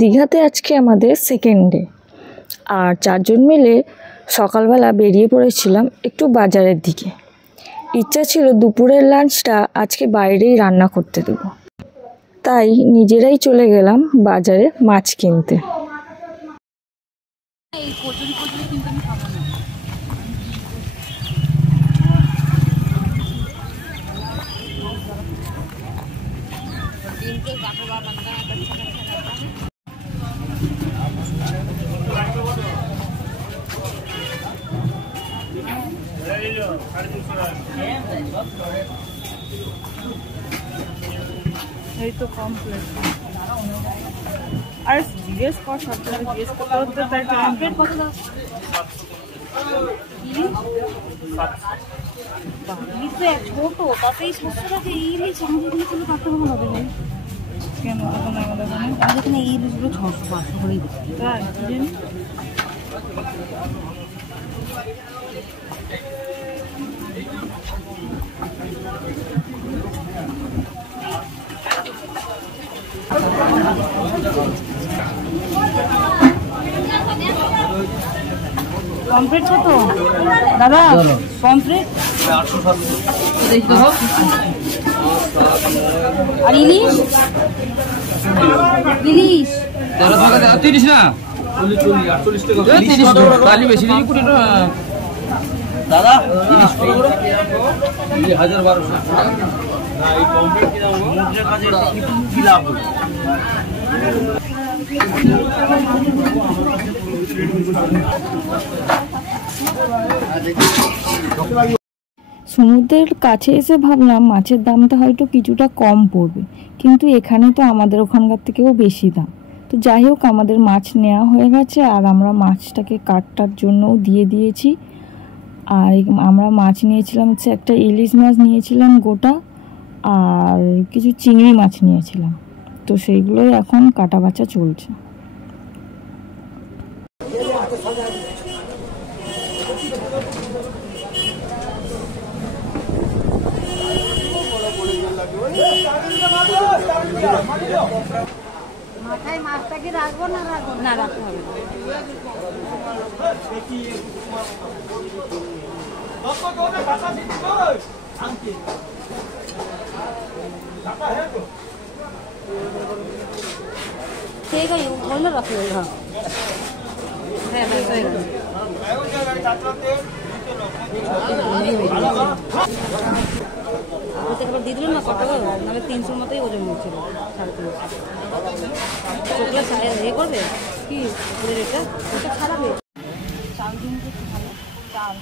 দীঘাতে আজকে আমাদের সেকেন্ড ডে, আর 4 জন মিলে সকালবেলা বেরিয়ে পড়েছিলাম একটু বাজারের দিকে। ইচ্ছা ছিল দুপুরের লাঞ্চটা আজকে বাইরেই রান্না করতে দেবো, তাই নিজেরাই চলে গেলাম বাজারে মাছ কিনতে। এই তো কমপ্লিট আর জিজ্ঞেস কর, সব জায়গায় জিজ্ঞেস করতে হতে তাই কমপ্লিট কত দাও। ইলিশ তো ছোট, তাতেই 700 টাকা ইলিশ। আমাদের এখানে কত টাকা হবে না? কেন আমাদের এখানে ইলিশগুলো 600-500 করে দিচ্ছে, তাই কি জানি। পমফ্রেট কত দাদা? পমফ্রেট আর ইলিশ 30 না 40 টাকা বেশি নেই 20 টাকা দাদা। ইলিশ 1000-1200 এই পমফ্রেট কি দাম? মুদ্রা কাজে কি লাভ হবে? সমুদ্রের কাছে এসে ভাবলাম মাছের দামটা হয়তো কিছুটা কম পড়বে, কিন্তু এখানে তো আমাদের ওখানকার থেকেও বেশি দাম। তো যাই হোক, আমাদের মাছ নেওয়া হয়ে গেছে আর আমরা মাছটাকে কাটার জন্যও দিয়ে দিয়েছি। আর আমরা মাছ নিয়েছিলাম হচ্ছে একটা ইলিশ মাছ নিয়েছিলাম গোটা, আর কিছু চিংড়ি মাছ নিয়েছিলাম। তো সেইগুলোই এখন কাটা বাছা চলছে। মাথায় মাছটাকে রাখবো না রাখবো না? রাখতে হবে। ঠিক আছে, ধরলে রাখতে হবে। হ্যাঁ একবার দিয়ে দিলেন না কত, নাহলে 300 মতোই ওজন হচ্ছিল, 350। চোখলা এ করবে কি এটা ওটা ছাড়াবে। চাল দিন ভালো চাল।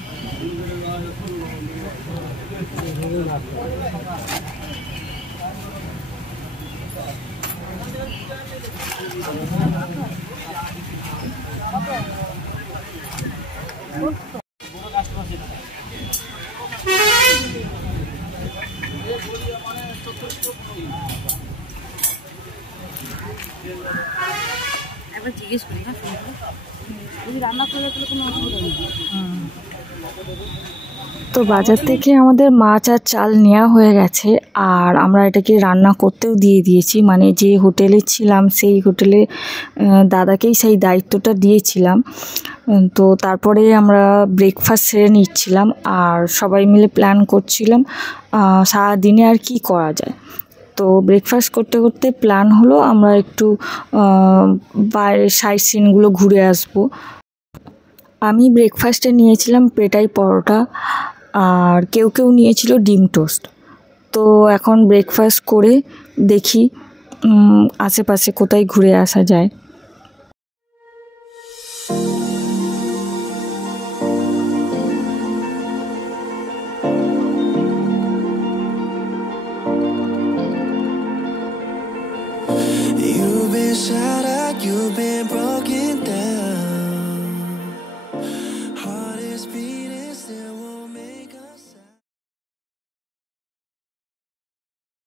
একবার জিজ্ঞেস করি না, যদি রান্না করে তাহলে কোনো অসুবিধা নেই। তো বাজার থেকে আমাদের মাছ আর চাল নেওয়া হয়ে গেছে, আর আমরা এটাকে রান্না করতেও দিয়ে দিয়েছি। মানে যে হোটেলে ছিলাম সেই হোটেলে দাদাকেই সেই দায়িত্বটা দিয়েছিলাম। তো তারপরে আমরা ব্রেকফাস্ট সেরে নিচ্ছিলাম আর সবাই মিলে প্ল্যান করছিলাম সারাদিনে আর কি করা যায়। তো ব্রেকফাস্ট করতে করতে প্ল্যান হলো আমরা একটু বাইরের সাইট সিনগুলো ঘুরে আসবো। আমি ব্রেকফাস্টে নিয়েছিলাম পেটাই পরোটা, আর কেউ কেউ নিয়েছিল ডিম টোস্ট। তো এখন ব্রেকফাস্ট করে দেখি আশেপাশে কোথায় ঘুরে আসা যায়। You've been shot up, you've been broken.